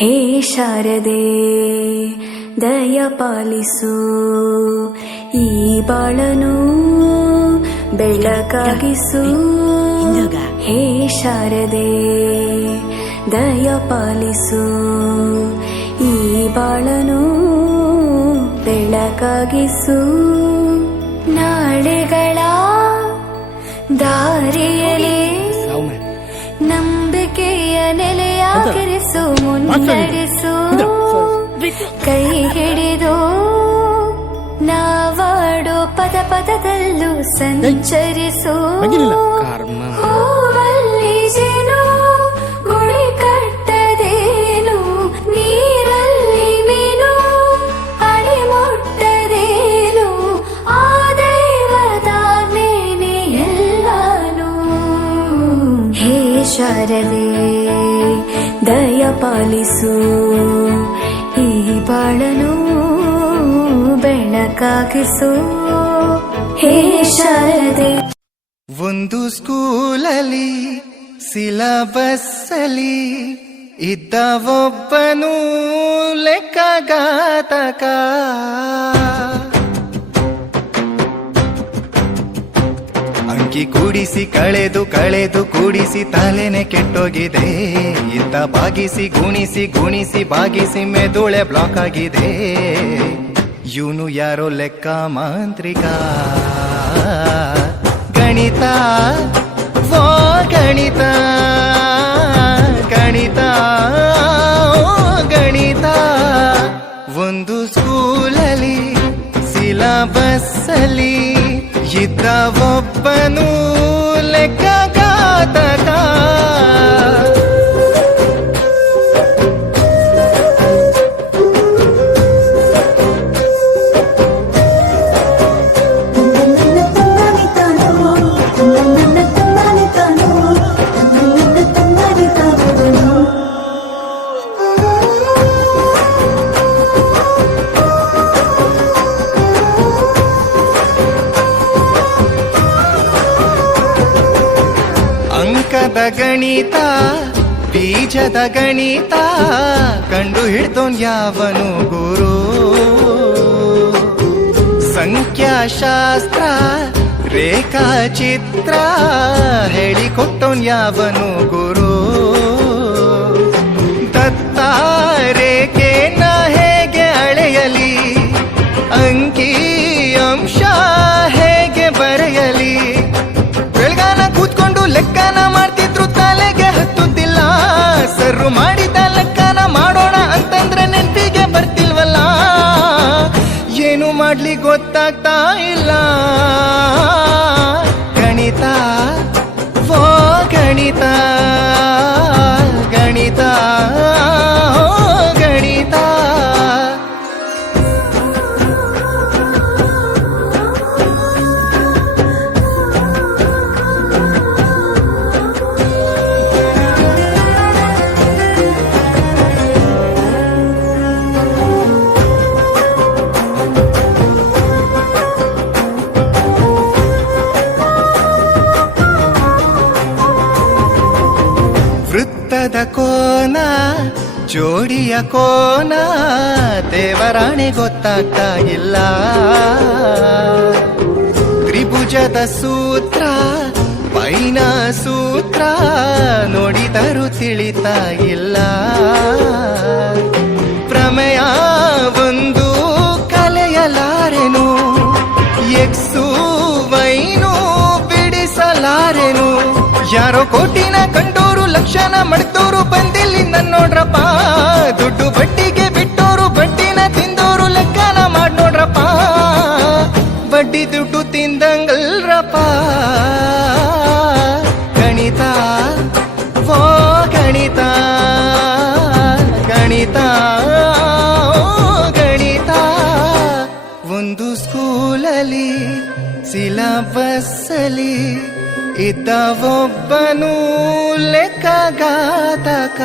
ಹೇ ಶಾರದೆ ದಯ ಪಾಲಿಸು, ಈ ಬಾಳನು ಬೆಳಕಾಗಿಸು. ಹೇ ಶಾರದೆ ದಯ ಪಾಲಿಸು, ಈ ಬಾಳನು ಬೆಳಕಾಗಿಸು. ನಾಳೆಗಳ ದಾರಿಯಲ್ಲಿ ನಂಬಿಕೆಯ ನೆಲೆಯಾಗಿರಿಸು, ಮುನ್ನಡೆಸು. ಕೈ ಹಿಡಿದು ನಾವಾಡೋ ಪದ ಪದದಲ್ಲೂ ಸಂಚರಿಸು. ಹೂವಲ್ಲಿ ಜೇನು ಗುಳಿ ಕಟ್ಟದೇನು, ನೀರಲ್ಲಿ ಮೀನು ಅಡಿ ಮುಟ್ಟದೇನು, ಆ ದೈವದಾಜ್ಞೆನೇ ಎಲ್ಲಾನು. ಹೇ ಶಾರದೆ ದಯ ಪಾಲಿಸು, ಈ ಬಾಳನು ಬೆಳಕಾಗಿಸು. ಹೇ ಶಾರದೆ. ಒಂದು ಸ್ಕೂಲಲ್ಲಿ ಸಿಲಬಸ್ಸಲ್ಲಿ ಇದ್ದ ಒಬ್ಬನು ಲೆಕ್ಕಗಾತಕ. ಅಂಕಿ ಕೂಡಿಸಿ ಕಳೆದು ಕಳೆದು ಕೂಡಿಸಿ ತಲೆನೆ ಕೆಟ್ಟೋಗಿದೆ. ಇದ್ದ ಬಾಗಿಸಿ ಗುಣಿಸಿ ಗುಣಿಸಿ ಬಾಗಿಸಿ ಮೆದುಳೆ ಬ್ಲಾಕ್ ಆಗಿದೆ. ಇವನು ಯಾರೋ ಲೆಕ್ಕ ಮಾಂತ್ರಿಕ. ಗಣಿತ ಓ ಗಣಿತ, ಗಣಿತ ಓ ಗಣಿತ. ಒಂದು ಸ್ಕೂಲಲ್ಲಿ ಸಿಲಬಸ್ಸಲ್ಲಿ ಇದ್ದ ಒಬ್ಬನು ಲೆಕ್ಕಗಾತಕ. ಅಂಕದ ಗಣಿತ ಬೀಜದ ಗಣಿತ ಕಂಡು ಹಿಡ್ದೋನ್ ಯಾವನು ಗುರು. ಸಂಖ್ಯಾಶಾಸ್ತ್ರ ರೇಖಾಚಿತ್ರ ಹೇಳಿಕೊಟ್ಟೋನ್ ಯಾವನು ಗುರು. ದತ್ತ ರೇಖೆನ ಹೇಗೆ ಅಳೆಯಲಿ, ಅಂಕಿ ಅಂಶ ಹೇಗೆ ಬರೆಯಲಿ. ಬೆಳಗಾನ ಕೂತ್ಕೊಂಡು ಲೆಕ್ಕನ ಮಾಡ್ತಿದ್ರು, ತಲೆಗೆ ಹತ್ತುತ್ತಿಲ್ಲ. ಸರ್ರು ಮಾಡಿದ ಲೆಕ್ಕನ ಮಾಡೋಣ ಅಂತಂದ್ರೆ ನೆನಪಿಗೆ ಬರ್ತಿಲ್ವಲ್ಲ. ಏನು ಮಾಡ್ಲಿ ಗೊತ್ತಾಗ್ತಾ ಇಲ್ಲ. ಗಣಿತ ಓ ಗಣಿತ, ಗಣಿತ ಓ ಗಣಿತ. ವೃತ್ತದ ಕೋನ ಜೋಡಿಯ ಕೋನ ದೇವರಾಣೆ ಗೊತ್ತಾಗ್ತಾ ಇಲ್ಲ. ತ್ರಿಭುಜದ ಸೂತ್ರ ಪೈನ ಸೂತ್ರ ನೋಡಿದರೂ ತಿಳಿತಾ ಇಲ್ಲ. ಪ್ರಮೇಯ ಒಂದು ಕಲೆಯಲಾರೆನು, ಎಕ್ಸು ವೈನು ಬಿಡಿಸಲಾರೆನು. ಯಾರೋ ಕೋಟಿನ ಕಂಡೋರು ಲಕ್ಷಣ ಮಡ್ತೋರು ಬಂದಿಲ್ಲಿ ನನ್ನೋಡ್ರಪ್ಪ. ದುಡ್ಡು ಬಡ್ಡಿಗೆ ಬಿಟ್ಟೋರು ಬಡ್ಡಿನ ತಿಂದೋರು ಲೆಕ್ಕನ ಮಾಡ್ ನೋಡ್ರಪ್ಪ. ಬಡ್ಡಿ ದುಡ್ಡು ತಿಂದಂಗಲ್ರಪ್ಪ. ಗಣಿತ ಓ ಗಣಿತ, ಗಣಿತ ಓ ಗಣಿತ. ಒಂದು ಸ್ಕೂಲಲ್ಲಿ ಸಿಲಬಸ್ಸಲ್ಲಿ ಇದ್ದ ಒಬ್ಬನು ಲೆಕ್ಕಗಾತಕ.